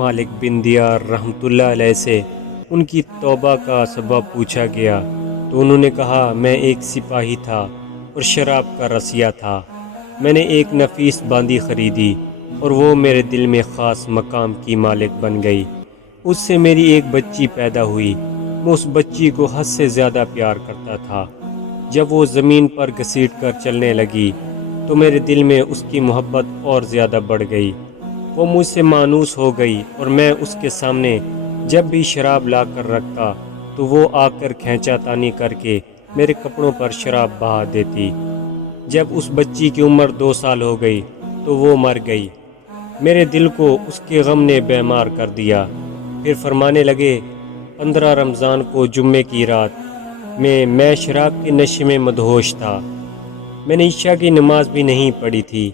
مالک بن دیار رحمۃ اللہ علیہ سے ان کی توبہ کا سبب پوچھا گیا تو انہوں نے کہا میں ایک سپاہی تھا اور شراب کا رسیہ تھا۔ میں نے ایک نفیس باندی خریدی اور وہ میرے دل میں خاص مقام کی مالک بن گئی۔ اس سے میری ایک بچی پیدا ہوئی۔ میں اس بچی کو حد سے زیادہ پیار کرتا تھا۔ جب وہ زمین پر گھسیٹ کر چلنے لگی تو میرے دل میں اس کی محبت اور زیادہ بڑھ گئی۔ وہ مجھ سے مانوس ہو گئی اور میں اس کے سامنے جب بھی شراب لا کر رکھتا تو وہ آ کر کھینچا تانی کر کے میرے کپڑوں پر شراب بہا دیتی۔ جب اس بچی کی عمر 2 سال ہو گئی تو وہ مر گئی۔ میرے دل کو اس کے غم نے بیمار کر دیا۔ پھر فرمانے لگے 15 رمضان کو جمعے کی رات میں شراب کے نشے میں مدہوش تھا۔ میں نے عشاء کی نماز بھی نہیں پڑھی تھی۔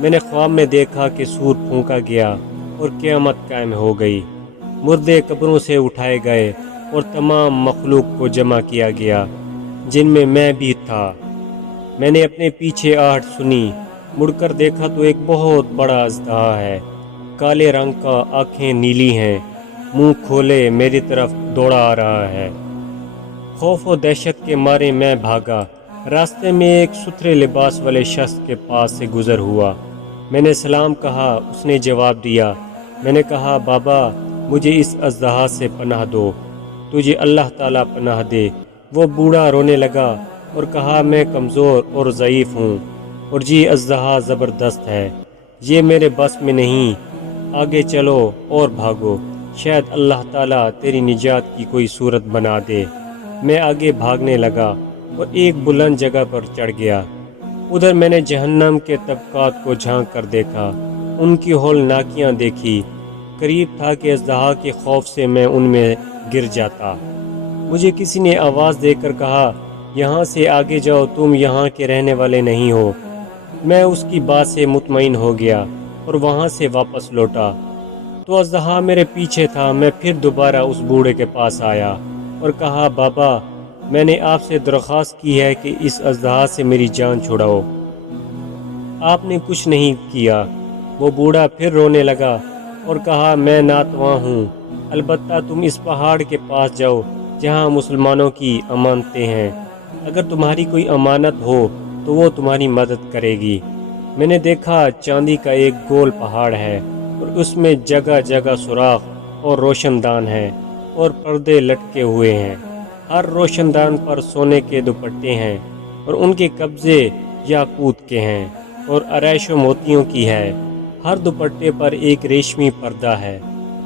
میں نے خواب میں دیکھا کہ سور پھونکا گیا اور قیامت قائم ہو گئی۔ مردے قبروں سے اٹھائے گئے اور تمام مخلوق کو جمع کیا گیا جن میں بھی تھا۔ میں نے اپنے پیچھے آہٹ سنی، مڑ کر دیکھا تو ایک بہت بڑا اژدہا ہے، کالے رنگ کا، آنکھیں نیلی ہیں، منہ کھولے میری طرف دوڑا آ رہا ہے۔ خوف و دہشت کے مارے میں بھاگا۔ راستے میں ایک ستھرے لباس والے شخص کے پاس سے گزر ہوا۔ میں نے سلام کہا، اس نے جواب دیا۔ میں نے کہا بابا مجھے اس اژدہا سے پناہ دو، تجھے اللہ تعالیٰ پناہ دے۔ وہ بوڑھا رونے لگا اور کہا میں کمزور اور ضعیف ہوں اور اژدہا زبردست ہے، یہ میرے بس میں نہیں، آگے چلو اور بھاگو، شاید اللہ تعالیٰ تیری نجات کی کوئی صورت بنا دے۔ میں آگے بھاگنے لگا اور ایک بلند جگہ پر چڑھ گیا۔ ادھر میں نے جہنم کے طبقات کو جھانک کر دیکھا، ان کی ہولناکیاں دیکھی۔ قریب تھا کہ اژدہا کے خوف سے میں ان میں گر جاتا۔ مجھے کسی نے آواز دے کر کہا یہاں سے آگے جاؤ، تم یہاں کے رہنے والے نہیں ہو۔ میں اس کی بات سے مطمئن ہو گیا اور وہاں سے واپس لوٹا تو اژدہا میرے پیچھے تھا۔ میں پھر دوبارہ اس بوڑھے کے پاس آیا اور کہا بابا میں نے آپ سے درخواست کی ہے کہ اس اژدہا سے میری جان چھڑاؤ، آپ نے کچھ نہیں کیا۔ وہ بوڑھا پھر رونے لگا اور کہا میں ناتواں ہوں، البتہ تم اس پہاڑ کے پاس جاؤ جہاں مسلمانوں کی امانتیں ہیں، اگر تمہاری کوئی امانت ہو تو وہ تمہاری مدد کرے گی۔ میں نے دیکھا چاندی کا ایک گول پہاڑ ہے اور اس میں جگہ جگہ سوراخ اور روشن دان ہیں اور پردے لٹکے ہوئے ہیں۔ ہر روشن دان پر سونے کے دوپٹے ہیں اور ان کے قبضے یاقوت کے ہیں اور آرائش و موتیوں کی ہے۔ ہر دوپٹے پر ایک ریشمی پردہ ہے۔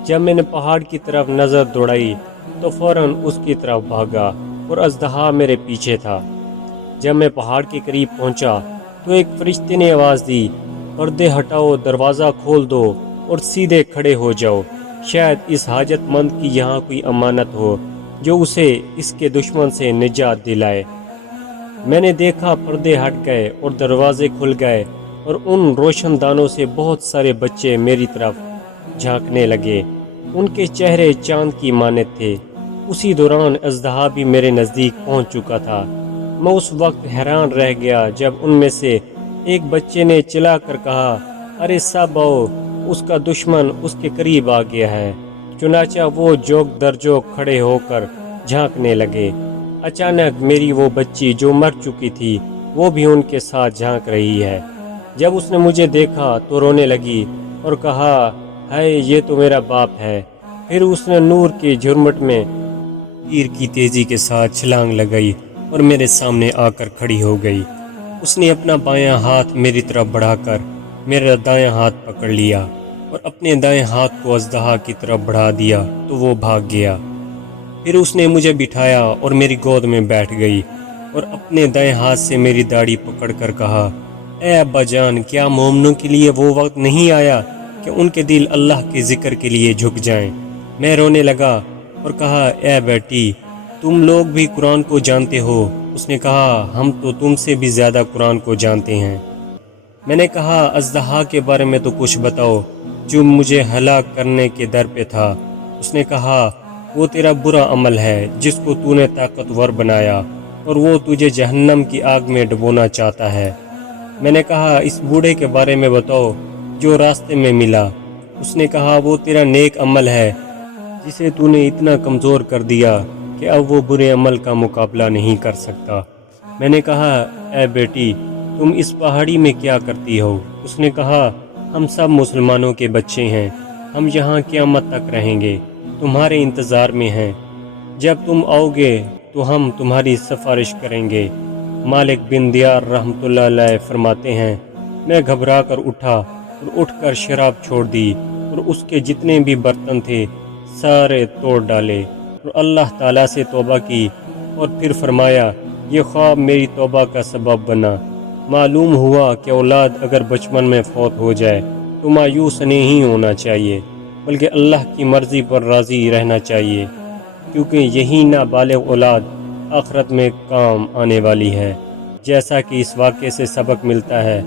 جب میں نے پہاڑ کی طرف نظر دوڑائی تو فوراً اس کی طرف بھاگا اور اژدہا میرے پیچھے تھا۔ جب میں پہاڑ کے قریب پہنچا تو ایک فرشتے نے آواز دی پردے ہٹاؤ، دروازہ کھول دو اور سیدھے کھڑے ہو جاؤ، شاید اس حاجت مند کی یہاں کوئی امانت ہو جو اسے اس کے دشمن سے نجات دلائے۔ میں نے دیکھا پردے ہٹ گئے اور دروازے کھل گئے اور ان روشن دانوں سے بہت سارے بچے میری طرف جھانکنے لگے، ان کے چہرے چاند کی مانند تھے۔ اسی دوران اژدہا بھی میرے نزدیک پہنچ چکا تھا۔ میں اس وقت حیران رہ گیا جب ان میں سے ایک بچے نے چلا کر کہا ارے سب آؤ، اس کا دشمن اس کے قریب آ گیا ہے۔ چنانچہ وہ جوک در جوک کھڑے ہو کر جھانکنے لگے۔ اچانک میری وہ بچی جو مر چکی تھی وہ بھی ان کے ساتھ جھانک رہی ہے۔ جب اس نے مجھے دیکھا تو رونے لگی اور کہا ہائے یہ تو میرا باپ ہے۔ پھر اس نے نور کی جھرمٹ میں تیر کی تیزی کے ساتھ چھلانگ لگائی اور میرے سامنے آ کر کھڑی ہو گئی۔ اس نے اپنا بایاں ہاتھ میری طرف بڑھا کر میرا دایاں ہاتھ پکڑ لیا اور اپنے دائیں ہاتھ کو اژدہا کی طرف بڑھا دیا تو وہ بھاگ گیا۔ پھر اس نے مجھے بٹھایا اور میری گود میں بیٹھ گئی اور اپنے دائیں ہاتھ سے میری داڑھی پکڑ کر کہا اے ابا جان، کیا مومنوں کے لیے وہ وقت نہیں آیا کہ ان کے دل اللہ کے ذکر کے لیے جھک جائیں؟ میں رونے لگا اور کہا اے بیٹی، تم لوگ بھی قرآن کو جانتے ہو؟ اس نے کہا ہم تو تم سے بھی زیادہ قرآن کو جانتے ہیں۔ میں نے کہا اژدہا کے بارے میں تو کچھ بتاؤ جو مجھے ہلاک کرنے کے در پہ تھا۔ اس نے کہا وہ تیرا برا عمل ہے جس کو تو نے طاقتور بنایا اور وہ تجھے جہنم کی آگ میں ڈبونا چاہتا ہے۔ میں نے کہا اس بوڑھے کے بارے میں بتاؤ جو راستے میں ملا۔ اس نے کہا وہ تیرا نیک عمل ہے جسے تو نے اتنا کمزور کر دیا کہ اب وہ برے عمل کا مقابلہ نہیں کر سکتا۔ میں نے کہا اے بیٹی تم اس پہاڑی میں کیا کرتی ہو؟ اس نے کہا ہم سب مسلمانوں کے بچے ہیں، ہم یہاں قیامت تک رہیں گے، تمہارے انتظار میں ہیں، جب تم آؤ گے تو ہم تمہاری سفارش کریں گے۔ مالک بن دیار رحمۃ اللہ علیہ فرماتے ہیں میں گھبرا کر اٹھا اور اٹھ کر شراب چھوڑ دی اور اس کے جتنے بھی برتن تھے سارے توڑ ڈالے اور اللہ تعالیٰ سے توبہ کی، اور پھر فرمایا یہ خواب میری توبہ کا سبب بنا۔ معلوم ہوا کہ اولاد اگر بچپن میں فوت ہو جائے تو مایوس نہیں ہونا چاہیے، بلکہ اللہ کی مرضی پر راضی رہنا چاہیے، کیونکہ یہی نابالغ اولاد آخرت میں کام آنے والی ہے۔ جیسا کہ اس واقعے سے سبق ملتا ہے،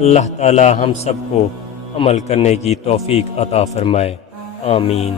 اللہ تعالی ہم سب کو عمل کرنے کی توفیق عطا فرمائے، آمین۔